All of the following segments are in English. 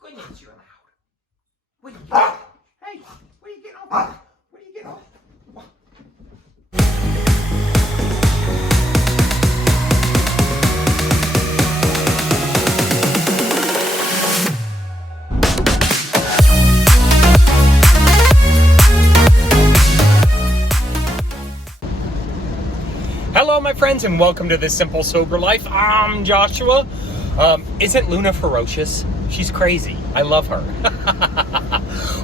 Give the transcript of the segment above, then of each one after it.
goodness, you're loud. What are you getting? Hey, what are you getting off? What are you getting off? Hello, my friends, and welcome to This Simple Sober Life. I'm Joshua. Isn't Luna ferocious? She's crazy. I love her.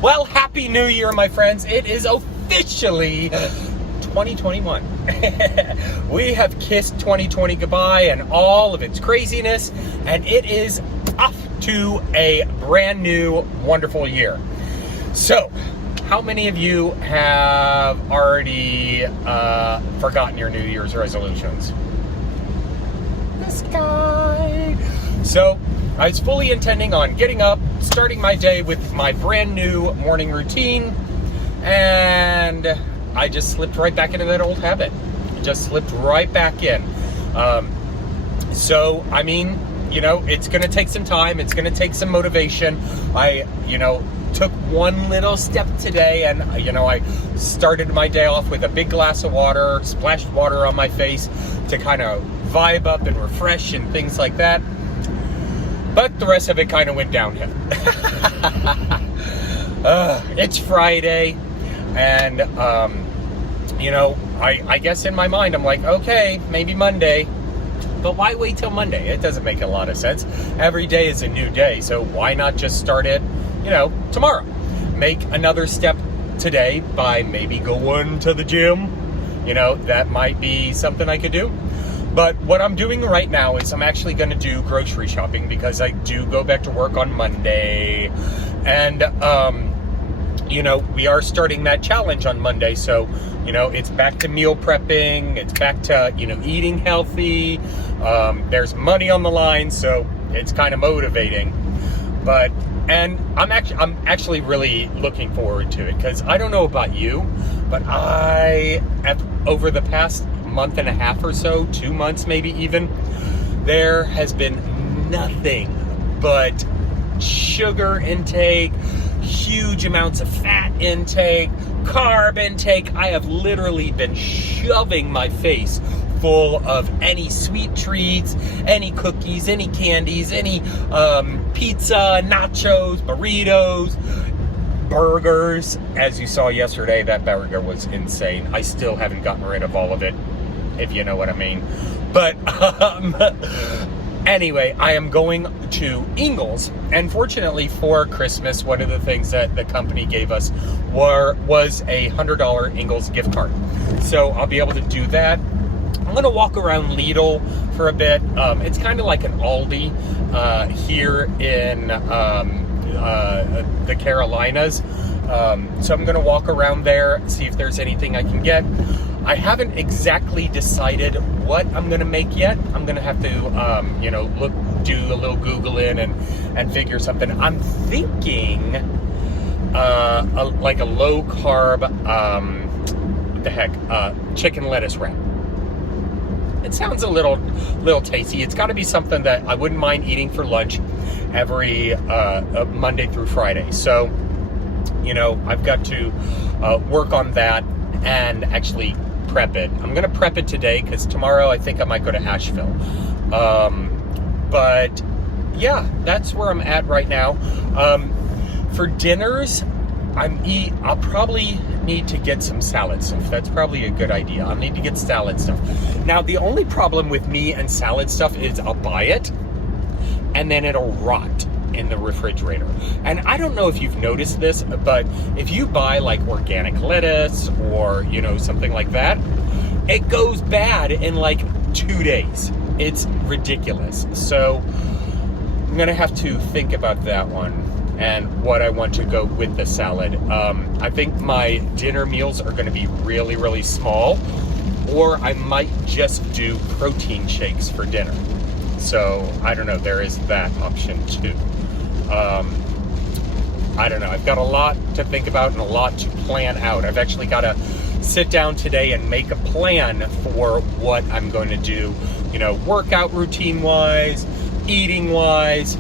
Well, Happy New Year, my friends. It is officially 2021. We have kissed 2020 goodbye and all of its craziness, and it is off to a brand new, wonderful year. So, how many of you have already forgotten your New Year's resolutions? This guy. So, I was fully intending on getting up, starting my day with my brand new morning routine, and I just slipped right back into that old habit. Just slipped right back in. So, I mean, you know, it's going to take some time. It's going to take some motivation. I took one little step today, and I started my day off with a big glass of water, splashed water on my face to kind of vibe up and refresh and things like that. But the rest of it kind of went downhill. It's Friday, and I guess in my mind I'm like, okay, maybe Monday. But why wait till Monday? It doesn't make a lot of sense. Every day is a new day, so why not just start it tomorrow? Make another step today by maybe going to the gym. That might be something I could do. But what I'm doing right now is I'm actually going to do grocery shopping because I do go back to work on Monday. And, we are starting that challenge on Monday. So, it's back to meal prepping. It's back to, eating healthy. There's money on the line, so it's kind of motivating. And I'm actually really looking forward to it because I don't know about you, but over the past month and a half or so, 2 months maybe even, there has been nothing but sugar intake, huge amounts of fat intake, carb intake. I have literally been shoving my face full of any sweet treats, any cookies, any candies, any pizza, nachos, burritos, burgers. As you saw yesterday, that burger was insane. I still haven't gotten rid of all of it, if you know what I mean. But anyway, I am going to Ingles, and fortunately for Christmas, one of the things that the company gave us was a $100 Ingles gift card. So I'll be able to do that. I'm going to walk around Lidl for a bit. It's kind of like an Aldi here in the Carolinas. So I'm going to walk around there, see if there's anything I can get. I haven't exactly decided what I'm going to make yet. I'm going to have to, do a little Googling and figure something. I'm thinking like a low carb, chicken lettuce wrap. It sounds a little tasty. It's got to be something that I wouldn't mind eating for lunch every Monday through Friday. So, I've got to work on that and actually prep it. I'm going to prep it today because tomorrow I think I might go to Asheville. But yeah, that's where I'm at right now. For dinners, I'll probably need to get some salad stuff. That's probably a good idea. I'll need to get salad stuff. Now, the only problem with me and salad stuff is I'll buy it and then it'll rot in the refrigerator. And I don't know if you've noticed this, but if you buy like organic lettuce or, something like that, it goes bad in like 2 days. It's ridiculous. So I'm going to have to think about that one and what I want to go with the salad. I think my dinner meals are going to be really, really small, or I might just do protein shakes for dinner. So I don't know, there is that option too. I don't know, I've got a lot to think about and a lot to plan out. I've actually got to sit down today and make a plan for what I'm going to do, workout routine wise, eating wise.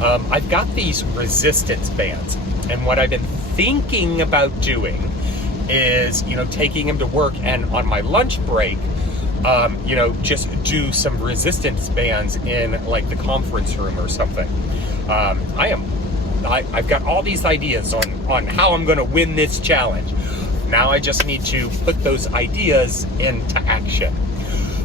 I've got these resistance bands, and what I've been thinking about doing is, taking them to work, and on my lunch break, just do some resistance bands in like the conference room or something. I've got all these ideas on how I'm going to win this challenge. Now I just need to put those ideas into action.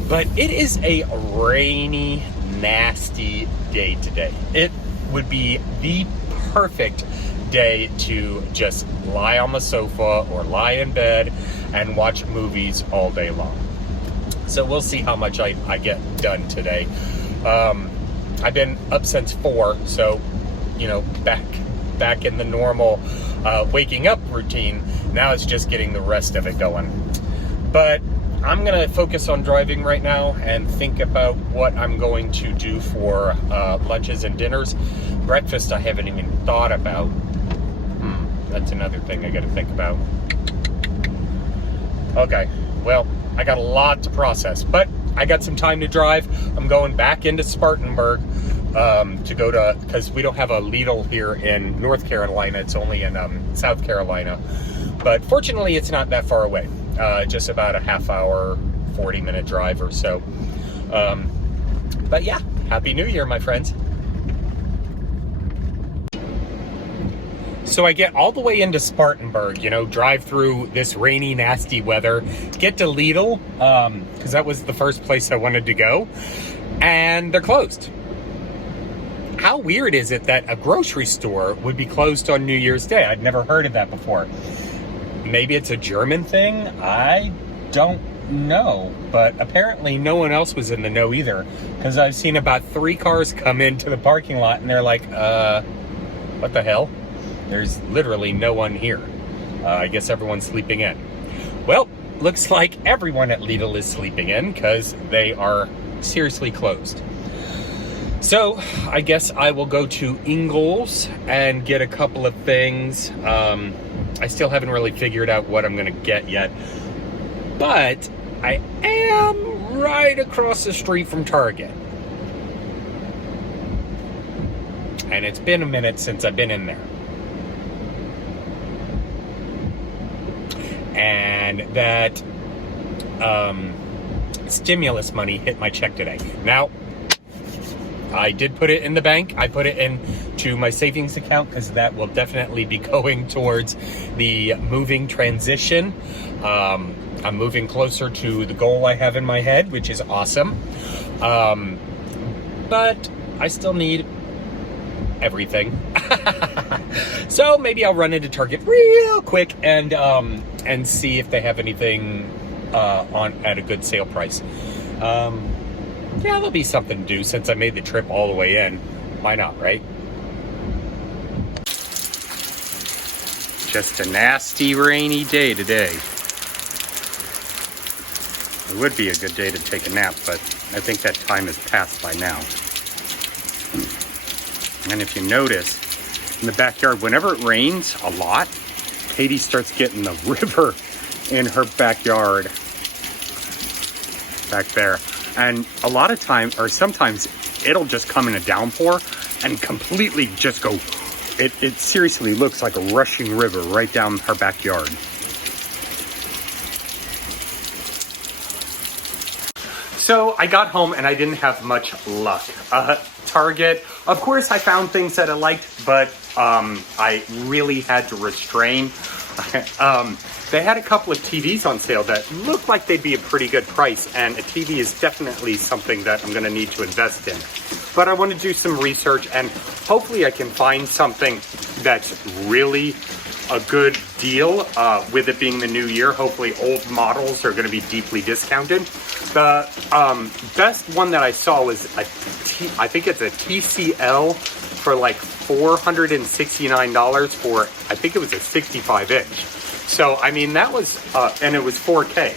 But it is a rainy, nasty day today. It would be the perfect day to just lie on the sofa or lie in bed and watch movies all day long. So we'll see how much I get done today. I've been up since 4, so back in the normal waking up routine. Now it's just getting the rest of it going. But I'm gonna focus on driving right now and think about what I'm going to do for lunches and dinners. Breakfast I haven't even thought about. That's another thing I gotta think about. Okay, well, I got a lot to process, but I got some time to drive. I'm going back into Spartanburg to go to, because we don't have a Lidl here in North Carolina. It's only in South Carolina. But fortunately, it's not that far away. Just about a half hour, 40-minute drive or so. But yeah, Happy New Year, my friends. So I get all the way into Spartanburg, drive through this rainy, nasty weather, get to Lidl, because that was the first place I wanted to go, and they're closed. How weird is it that a grocery store would be closed on New Year's Day? I'd never heard of that before. Maybe it's a German thing? I don't know, but apparently no one else was in the know either, because I've seen about 3 cars come into the parking lot, and they're like, what the hell? There's literally no one here. I guess everyone's sleeping in. Well, looks like everyone at Lidl is sleeping in because they are seriously closed. So I guess I will go to Ingles and get a couple of things. I still haven't really figured out what I'm going to get yet. But I am right across the street from Target. And it's been a minute since I've been in there. And that stimulus money hit my check today. Now, I did put it in the bank. I put it into my savings account because that will definitely be going towards the moving transition. I'm moving closer to the goal I have in my head, which is awesome. But I still need everything. So maybe I'll run into Target real quick and see if they have anything on at a good sale price. Yeah, there'll be something to do since I made the trip all the way in. Why not, right? Just a nasty rainy day today. It would be a good day to take a nap, but I think that time has passed by now. And if you notice, in the backyard, whenever it rains a lot, Katie starts getting the river in her backyard back there. And a lot of times, or sometimes, it'll just come in a downpour and completely just go, it seriously looks like a rushing river right down her backyard. So I got home and I didn't have much luck. Target, of course I found things that I liked, but I really had to restrain. They had a couple of TVs on sale that looked like they'd be a pretty good price, and a TV is definitely something that I'm going to need to invest in. But I want to do some research, and hopefully I can find something that's really a good deal. With it being the new year, hopefully old models are going to be deeply discounted. The best one that I saw was I think it's a TCL for like $469 for, I think it was a 65-inch. So, I mean, that was, and it was 4K.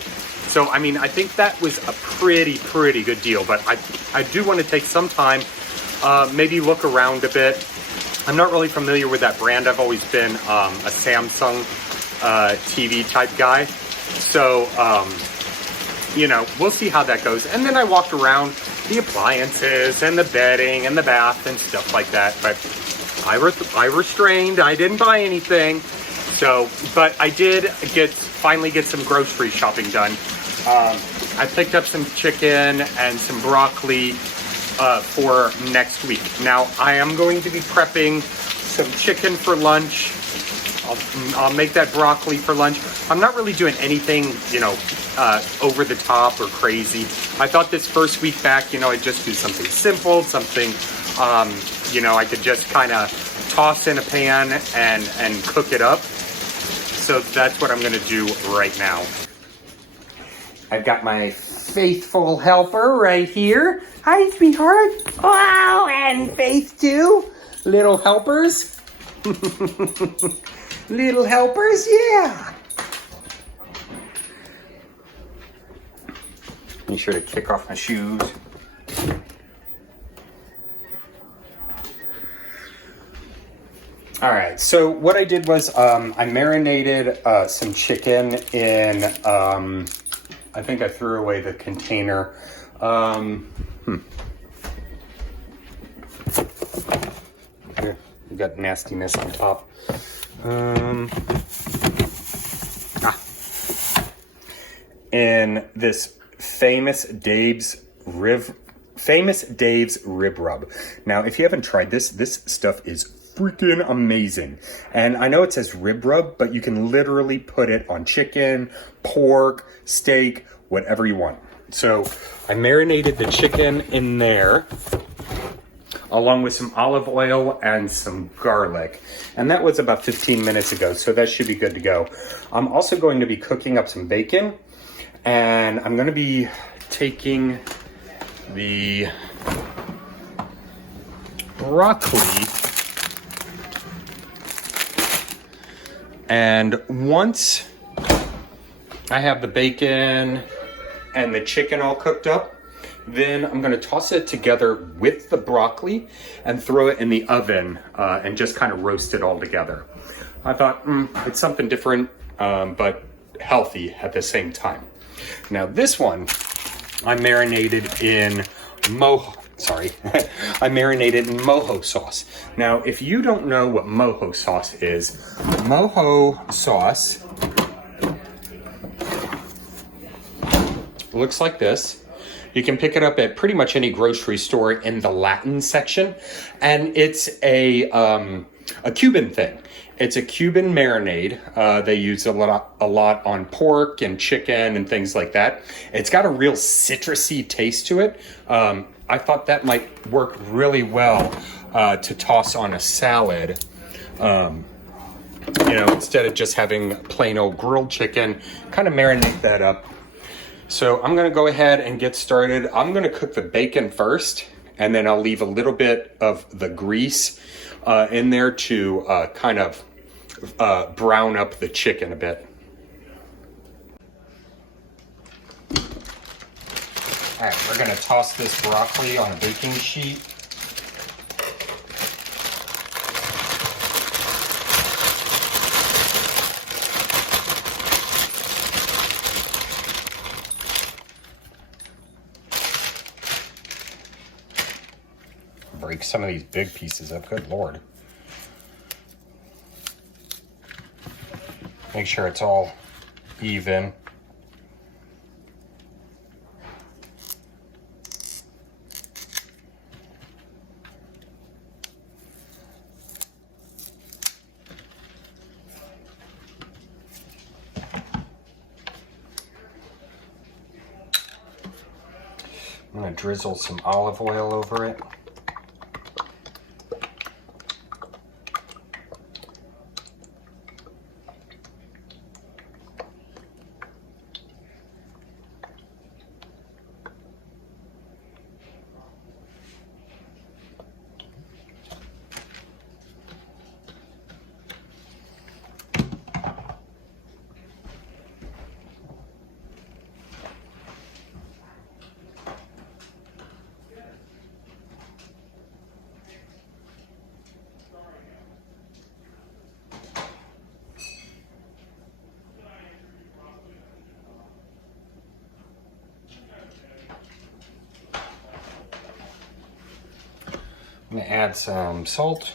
So, I mean, I think that was a pretty good deal. But I do want to take some time, maybe look around a bit. I'm not really familiar with that brand. I've always been a Samsung TV type guy. So, you know, we'll see how that goes. And then I walked around the appliances and the bedding and the bath and stuff like that. But I restrained. I didn't buy anything. So, but I did finally get some grocery shopping done. I picked up some chicken and some broccoli for next week. Now, I am going to be prepping some chicken for lunch. I'll make that broccoli for lunch. I'm not really doing anything, you know, over the top or crazy. I thought this first week back, you know, I'd just do something simple, something, you know, I could just kind of toss in a pan and cook it up. So that's what I'm going to do right now. I've got my faithful helper right here. Hi, sweetheart. Wow, and Faith too. Little helpers. Little helpers, yeah. Make sure to kick off my shoes. All right, so what I did was I marinated some chicken in, I think I threw away the container. Here, we got nastiness on top. In this famous Dave's rib rub. Now, if you haven't tried this stuff is freaking amazing. And I know it says rib rub, but you can literally put it on chicken, pork, steak, whatever you want. So I marinated the chicken in there along with some olive oil and some garlic. And that was about 15 minutes ago, so that should be good to go. I'm also going to be cooking up some bacon, and I'm going to be taking the broccoli, and once I have the bacon and the chicken all cooked up, then I'm gonna toss it together with the broccoli and throw it in the oven and just kind of roast it all together. I thought, it's something different, but healthy at the same time. Now this one, I marinated in mojo sauce. Now, if you don't know what mojo sauce is, mojo sauce looks like this. You can pick it up at pretty much any grocery store in the Latin section, and it's a Cuban thing. It's a Cuban marinade. They use a lot on pork and chicken and things like that. It's got a real citrusy taste to it. I thought that might work really well to toss on a salad. You know, instead of just having plain old grilled chicken, kind of marinate that up. So I'm gonna go ahead and get started. I'm gonna cook the bacon first, and then I'll leave a little bit of the grease in there to kind of brown up the chicken a bit. All right, we're gonna toss this broccoli on a baking sheet. Break some of these big pieces up, good Lord. Make sure it's all even. I'm gonna drizzle some olive oil over it. I'm gonna add some salt.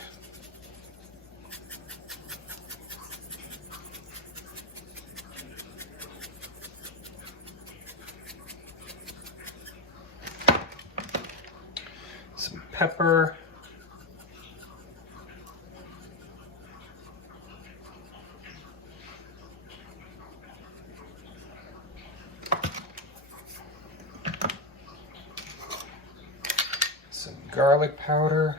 Some pepper. Some garlic powder.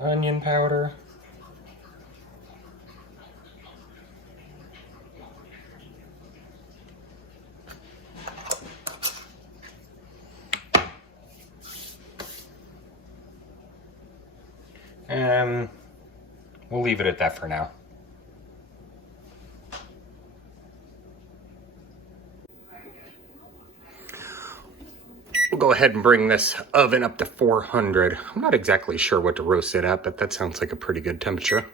Onion powder. And we'll leave it at that for now. We'll go ahead and bring this oven up to 400. I'm not exactly sure what to roast it at, but that sounds like a pretty good temperature.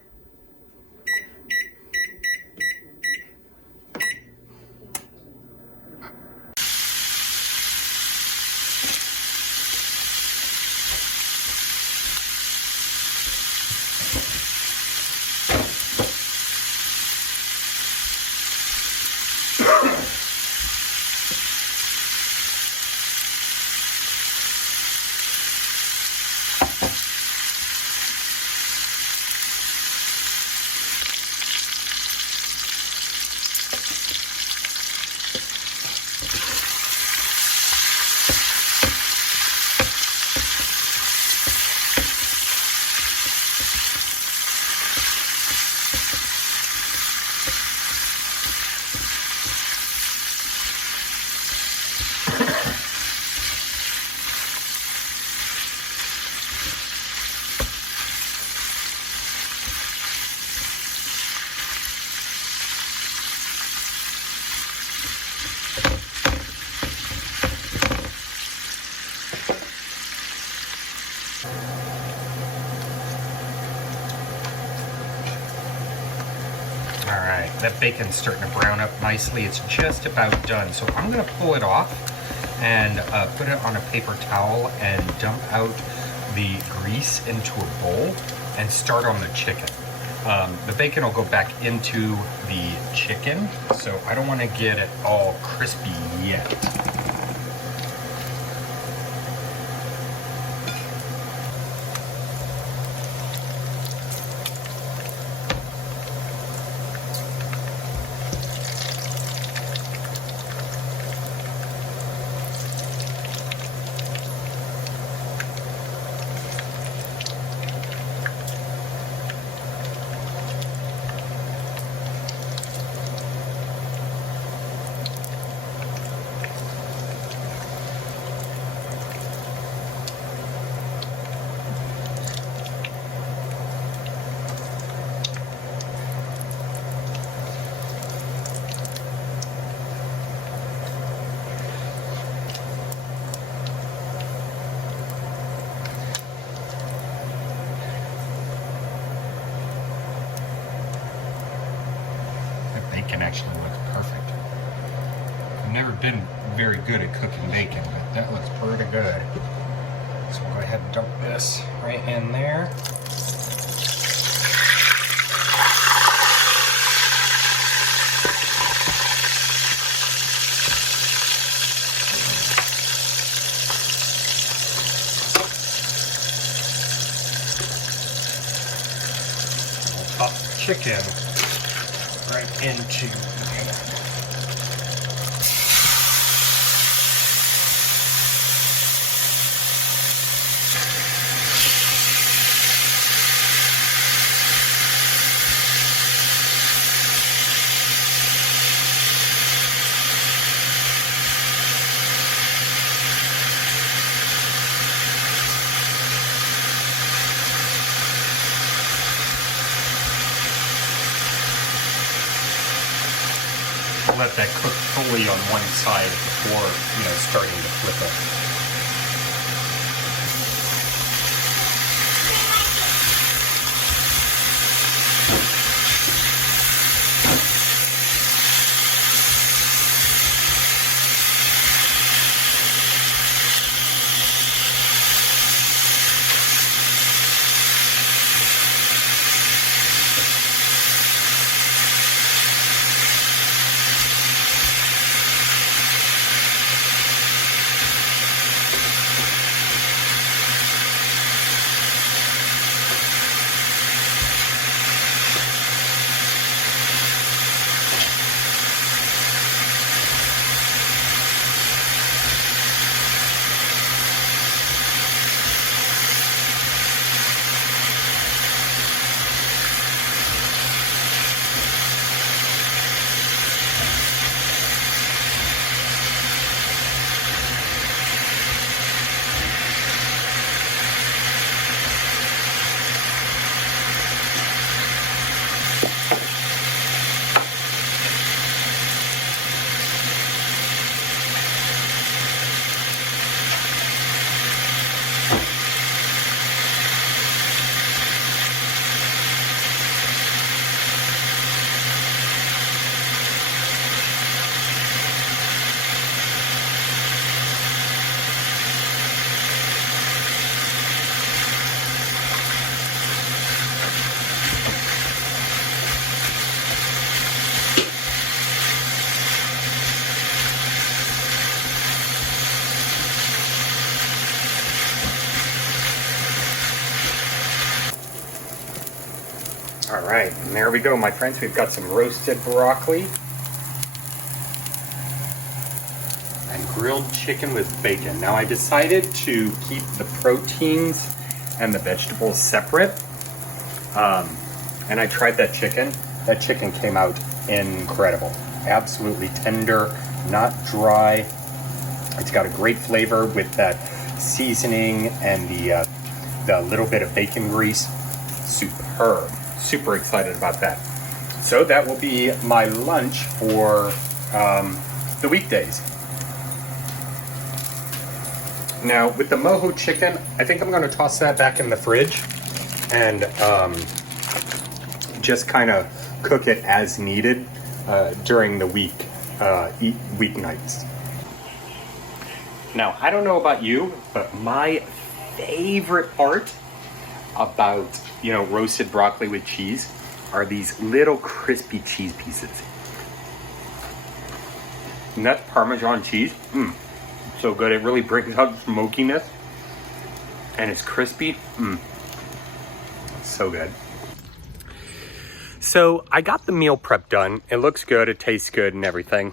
Alright, that bacon's starting to brown up nicely. It's just about done. So I'm going to pull it off and put it on a paper towel and dump out the grease into a bowl and start on the chicken. The bacon will go back into the chicken, so I don't want to get it all crispy yet. Bacon actually looks perfect. I've never been very good at cooking bacon, but that looks pretty good. So we'll go ahead and dump this right in there. We'll pop the chicken right into the pan. Let that cook fully on one side before, starting to flip it. All right, and there we go, my friends. We've got some roasted broccoli and grilled chicken with bacon. Now I decided to keep the proteins and the vegetables separate. And I tried that chicken. That chicken came out incredible. Absolutely tender, not dry. It's got a great flavor with that seasoning and the little bit of bacon grease. Superb. Super excited about that. So that will be my lunch for the weekdays. Now with the mojo chicken, I think I'm going to toss that back in the fridge and just kind of cook it as needed during the weeknights. Now, I don't know about you, but my favorite part about, roasted broccoli with cheese are these little crispy cheese pieces. And that's Parmesan cheese. So good. It really brings out smokiness. And it's crispy. So good. So I got the meal prep done. It looks good. It tastes good and everything.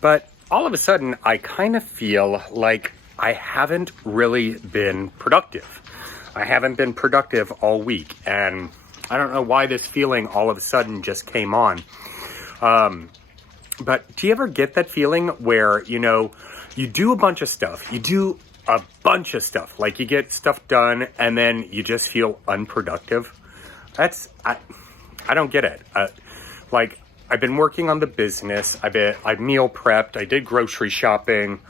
But all of a sudden, I kind of feel like I haven't really been productive. I haven't been productive all week. And I don't know why this feeling all of a sudden just came on. But do you ever get that feeling where, you do a bunch of stuff. You do a bunch of stuff. Like you get stuff done and then you just feel unproductive. I don't get it. I've been working on the business. I meal prepped. I did grocery shopping.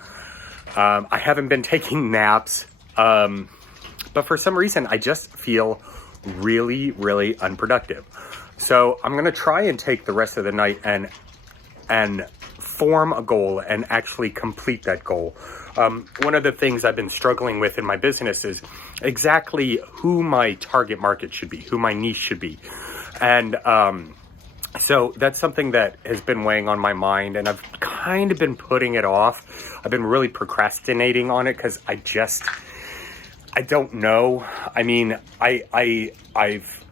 I haven't been taking naps. But for some reason, I just feel really, really unproductive. So I'm going to try and take the rest of the night and form a goal and actually complete that goal. One of the things I've been struggling with in my business is exactly who my target market should be, who my niche should be. And so that's something that has been weighing on my mind, and I've kind of been putting it off. I've been really procrastinating on it because I don't know. I mean, I've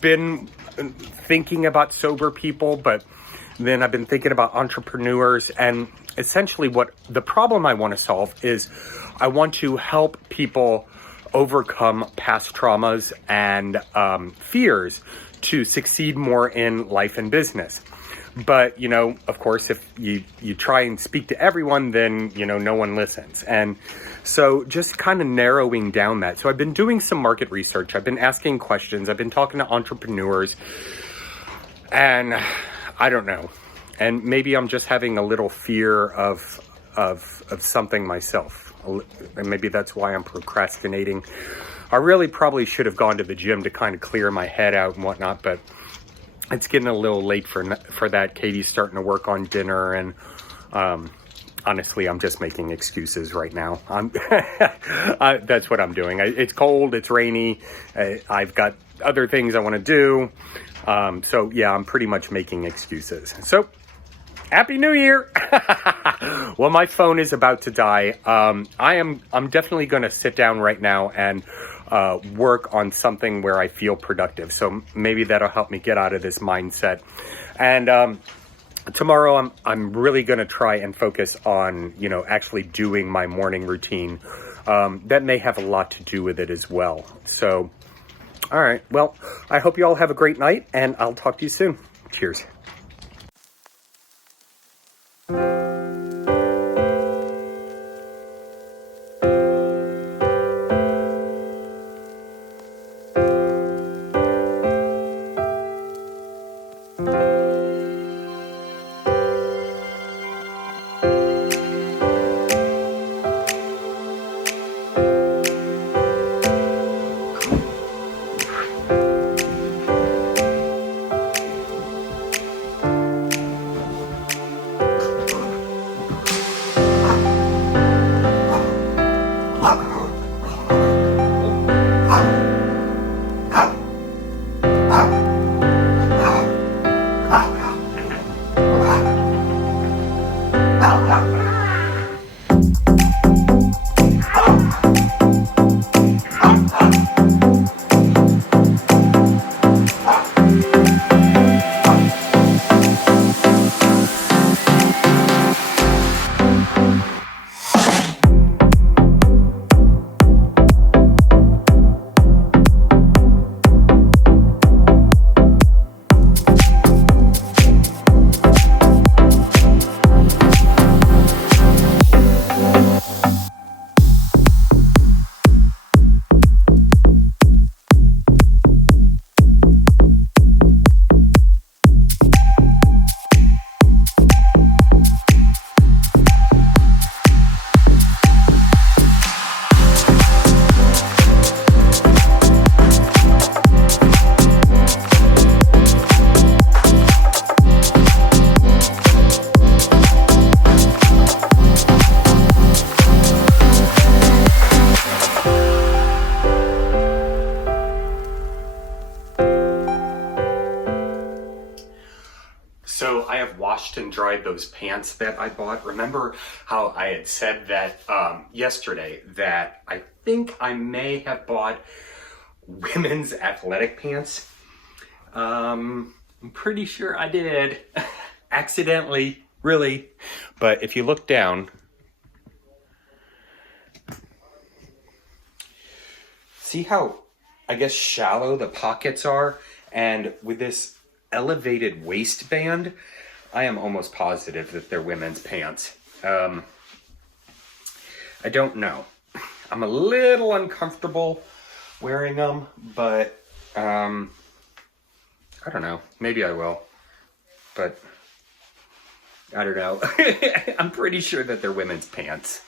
been thinking about sober people, but then I've been thinking about entrepreneurs, and essentially what the problem I want to solve is I want to help people overcome past traumas and fears to succeed more in life and business. But, of course, if you try and speak to everyone, then, no one listens. And so just kind of narrowing down that. So I've been doing some market research. I've been asking questions. I've been talking to entrepreneurs. And I don't know. And maybe I'm just having a little fear of something myself. And maybe that's why I'm procrastinating. I really probably should have gone to the gym to kind of clear my head out and whatnot, but it's getting a little late for that. Katie's starting to work on dinner, and honestly, I'm just making excuses right now. That's what I'm doing. It's cold, it's rainy, I've got other things I want to do. So yeah, I'm pretty much making excuses. So, Happy New Year! Well, my phone is about to die. I'm definitely going to sit down right now and work on something where I feel productive. So maybe that'll help me get out of this mindset. And tomorrow, I'm really going to try and focus on, actually doing my morning routine. That may have a lot to do with it as well. So, all right. Well, I hope you all have a great night, and I'll talk to you soon. Cheers. washed and dried those pants that I bought. Remember how I had said that yesterday that I think I may have bought women's athletic pants? I'm pretty sure I did. Accidentally, really. But if you look down, see how, I guess, shallow the pockets are? And with this elevated waistband, I am almost positive that they're women's pants. I don't know. I'm a little uncomfortable wearing them, but I don't know. Maybe I will. But I don't know. I'm pretty sure that they're women's pants.